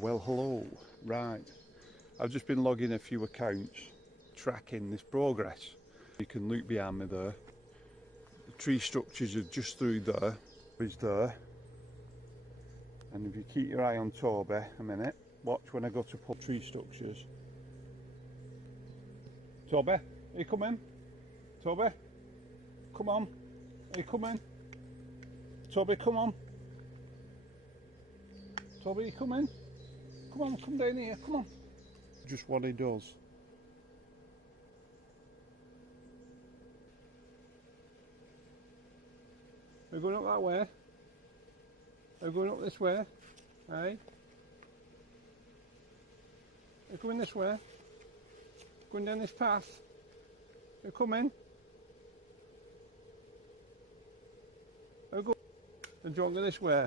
Well, hello. Right, I've just been logging a few accounts, tracking this progress. You can look behind me there. The tree structures are just through there, is there. And if you keep your eye on Toby a minute, watch when I go to put tree structures. Toby, are you coming? Toby, come on. Are you coming? Toby, come on. Toby, are you coming? Come on, come down here, come on. Just what he does. We're going up that way. We're going up this way. Hey? We're going this way. Going down this path. We're coming. We're going. And do you want to go this way?